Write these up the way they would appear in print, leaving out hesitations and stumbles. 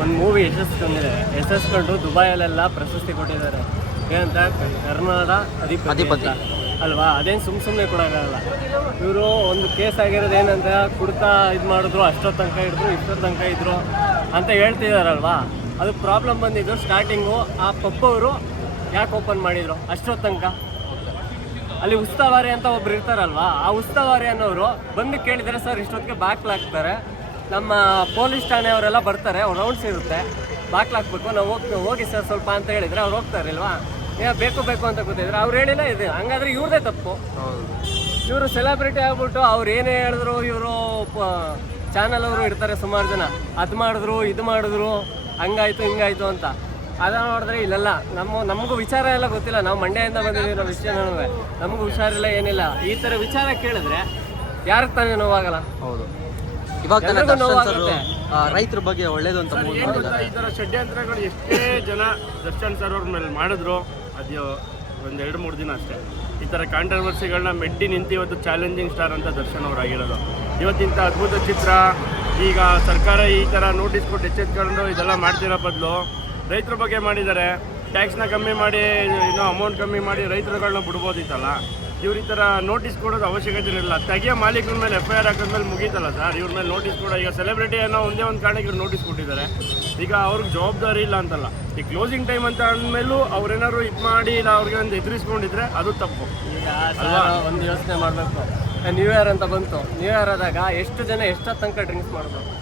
ಒಂದು ಮೂವಿ ಯಶಸ್ಕೊಂಡು ದುಬೈಯಲ್ಲೆಲ್ಲ ಪ್ರಶಸ್ತಿ ಕೊಟ್ಟಿದ್ದಾರೆ. ಏನಂತ ಕರ್ನಾಟಕದ ಅಧಿಪತಿ ಅಲ್ವಾ? ಅದೇನು ಸುಮ್ಮನೆ ಕೊಡೋಕ್ಕಾಗಲ್ಲ. ಇವರು ಒಂದು ಕೇಸ್ ಆಗಿರೋದು ಏನಂತ ಕುಡ್ತಾ ಇದು ಮಾಡಿದ್ರು, ಅಷ್ಟೊತ್ತು ತನಕ ಇದ್ರು, ಇಷ್ಟೊತ್ತು ತನಕ ಇದ್ರು ಅಂತ ಹೇಳ್ತಿದಾರಲ್ವಾ? ಅದು ಪ್ರಾಬ್ಲಮ್ ಬಂದಿದ್ದು ಸ್ಟಾರ್ಟಿಂಗು ಆ ಪಪ್ಪವರು ಯಾಕೆ ಓಪನ್ ಮಾಡಿದ್ರು ಅಷ್ಟೊತ್ತು ತನಕ. ಅಲ್ಲಿ ಉಸ್ತುವಾರಿ ಅಂತ ಒಬ್ರು ಇರ್ತಾರಲ್ವಾ, ಆ ಉಸ್ತುವಾರಿ ಅನ್ನೋರು ಬಂದು ಕೇಳಿದರೆ ಸರ್ ಇಷ್ಟೊತ್ತಿಗೆ ಬಾಕ್ಲಾಕ್ತಾರೆ, ನಮ್ಮ ಪೊಲೀಸ್ ಠಾಣೆಯವರೆಲ್ಲ ಬರ್ತಾರೆ, ಅವ್ರು ರೌಂಡ್ಸ್ ಇರುತ್ತೆ, ಬಾಕ್ಲಾಕ್ಬೇಕು, ನಾವು ಹೋಗಿ ಸರ್ ಸ್ವಲ್ಪ ಅಂತ ಹೇಳಿದರೆ ಅವ್ರು ಹೋಗ್ತಾರಿಲ್ವಾ? ಬೇಕು ಅಂತ ಕೂತಿದ್ರೆ ಅವ್ರು ಹೇಳಿಲ್ಲ ಇದೆ. ಹಂಗಾದ್ರೆ ಇವ್ರದೇ ತಪ್ಪು. ಇವರು ಸೆಲೆಬ್ರಿಟಿ ಆಗ್ಬಿಟ್ಟು ಅವ್ರು ಏನೇ ಹೇಳಿದ್ರು, ಇವರು ಚಾನಲ್ ಅವರು ಇರ್ತಾರೆ ಸುಮಾರು ಜನ, ಅದು ಮಾಡಿದ್ರು ಇದು ಮಾಡಿದ್ರು, ಹಂಗಾಯ್ತು ಹಿಂಗಾಯ್ತು ಅಂತ. ಅದನ್ನ ನೋಡಿದ್ರೆ ಇಲ್ಲೆಲ್ಲ ನಮಗೂ ವಿಚಾರ ಎಲ್ಲ ಗೊತ್ತಿಲ್ಲ. ನಾವು ಮಂಡ್ಯದಿಂದ ಬಂದಿದ್ದೀವಿ, ನಾವು ವಿಷಯ ನಮಗೂ ಹುಷಾರಿಲ್ಲ, ಏನಿಲ್ಲ. ಈ ಥರ ವಿಚಾರ ಕೇಳಿದ್ರೆ ಯಾರಿಗೆ ತಾನೇ ನೋವಾಗಲ್ಲ? ಹೌದು. ಇವಾಗ ರೈತರ ಬಗ್ಗೆ ಒಳ್ಳೇದು ಅಂತ ಈ ಥರ ಷಡ್ಯಂತ್ರಗಳು ಎಷ್ಟೇ ಜನ ದರ್ಶನ್ ಸರ್ ಅವ್ರ ಮೇಲೆ ಮಾಡಿದ್ರು, ಅದು ಒಂದು 2-3 ದಿನ ಅಷ್ಟೇ. ಈ ಥರ ಕಾಂಟ್ರವರ್ಸಿಗಳನ್ನ ಮೆಟ್ಟಿ ನಿಂತು ಇವತ್ತು ಚಾಲೆಂಜಿಂಗ್ ಸ್ಟಾರ್ ಅಂತ ದರ್ಶನ್ ಅವ್ರು ಆಗಿರೋದು. ಇವತ್ತಿಂಥ ಅದ್ಭುತ ಚಿತ್ರ ಈಗ ಸರ್ಕಾರ ಈ ಥರ ನೋಟಿಸ್ ಕೊಟ್ಟು ಎಚ್ಚೆತ್ಕೊಂಡು ಇದೆಲ್ಲ ಮಾಡ್ತಿರೋ ಬದಲು ರೈತರ ಬಗ್ಗೆ ಮಾಡಿದ್ದಾರೆ. ಟ್ಯಾಕ್ಸ್ನ ಕಮ್ಮಿ ಮಾಡಿ, ಇನ್ನೂ ಅಮೌಂಟ್ ಕಮ್ಮಿ ಮಾಡಿ ರೈತರುಗಳನ್ನ ಬಿಡ್ಬೋದಿತ್ತಲ್ಲ. ಇವ್ರು ಈ ಥರ ನೋಟಿಸ್ ಕೊಡೋದು ಅವಶ್ಯಕತೆ ಇರಲಿಲ್ಲ. ತೆಗಿಯೋ ಮಾಲೀಕರ ಮೇಲೆ FIR ಹಾಕಿದ್ಮೇಲೆ ಮುಗೀತಲ್ಲ ಸರ್. ಇವ್ರ ಮೇಲೆ ನೋಟಿಸ್ ಕೊಡೋ, ಈಗ ಸೆಲೆಬ್ರಿಟಿ ಅನ್ನೋ ಒಂದೇ ಒಂದು ಕಾರಣಕ್ಕೆ ಇವ್ರು ನೋಟಿಸ್ ಕೊಟ್ಟಿದ್ದಾರೆ. ಈಗ ಅವ್ರಿಗೆ ಜವಾಬ್ದಾರಿ ಇಲ್ಲ ಅಂತಲ್ಲ, ಈ ಕ್ಲೋಸಿಂಗ್ ಟೈಮ್ ಅಂತ ಅಂದಮೇಲೂ ಅವ್ರೇನಾದ್ರು ಇದು ಮಾಡಿ ಇಲ್ಲ ಅವ್ರಿಗೆ ಒಂದು ಎದುರಿಸ್ಕೊಂಡಿದ್ರೆ ಅದು ತಪ್ಪು. ಈಗ ಒಂದು ಯೋಚನೆ ಮಾಡಬೇಕು. ನ್ಯೂ ಇಯರ್ ಅಂತ ಬಂತು, ನ್ಯೂ ಇಯರ್ ಆದಾಗ ಎಷ್ಟು ಜನ ಎಷ್ಟೊತ್ತು ತನಕ ಡ್ರಿಂಕ್ಸ್ ಮಾಡ್ಬೋದು?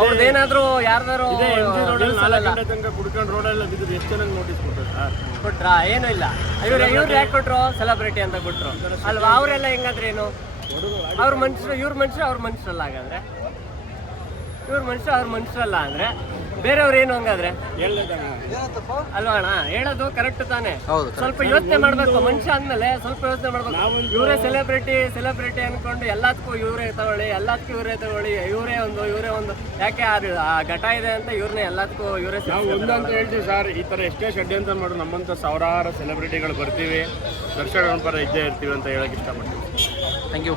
ಅವ್ರದ್ದೇನಾದ್ರೂ ಯಾರ್ದಾರು ತನಕ ಕುಡ್ಕೊಂಡು ರೋಡಲ್ಲಿ ಬಿದ್ದು ಎಷ್ಟು ಜನ ನೋಟಿಸ್ ಕೊಟ್ರ? ಏನೂ ಇಲ್ಲ. ಇವ್ರು ಯಾಕೆ ಕೊಟ್ರು? ಸೆಲೆಬ್ರಿಟಿ ಅಂತ ಕೊಟ್ರು ಅಲ್ವಾ? ಅವರೆಲ್ಲ ಹೆಂಗಾದ್ರೆ ಏನು? ಅವ್ರ ಮನುಷ್ಯರು, ಇವ್ರ ಮನುಷ್ಯರು, ಅವ್ರ ಮನುಷ್ಯರಲ್ಲ. ಹಾಗಾದ್ರೆ ಇವ್ರ ಮನುಷ್ಯರು, ಅವ್ರ ಮನುಷ್ಯರಲ್ಲ ಅಂದ್ರೆ ಬೇರೆಯವ್ರು ಏನು ಹಂಗಾದ್ರೆ ಅಲ್ವಾ ಅಣ್ಣ? ಹೇಳೋದು ಕರೆಕ್ಟ್ ತಾನೆ. ಸ್ವಲ್ಪ ಯೋಚನೆ ಮಾಡ್ಬೇಕು. ಮನುಷ್ಯ ಅಂದ್ಮೇಲೆ ಸ್ವಲ್ಪ ಯೋಚನೆ ಮಾಡ್ಬೇಕು. ಇವರೇ ಸೆಲೆಬ್ರಿಟಿ ಅನ್ಕೊಂಡು ಎಲ್ಲದಕ್ಕೂ ಇವರೇ ತಗೊಳ್ಳಿ, ಇವರೇ ಒಂದು ಯಾಕೆ ಆ ಘಟ ಇದೆ ಅಂತ ಇವ್ರನ್ನೇ ಎಲ್ಲದಕ್ಕೂ ಇವರೇ. ನಾವು ಒಂದಂತ ಹೇಳ್ತೀವಿ ಸರ್, ಈ ಥರ ಎಷ್ಟೇ ಷಡ್ಯಂತ್ರ ಮಾಡು, ನಮ್ಮಂಥ ಸಾವಿರಾರು ಸೆಲೆಬ್ರಿಟಿಗಳು ಬರ್ತೀವಿ, ದರ್ಶನ ಪರ ಇದ್ದೇ ಇರ್ತೀವಿ ಅಂತ ಹೇಳಕ್ಕೆ ಇಷ್ಟಪಡ್ತೀವಿ. Thank you.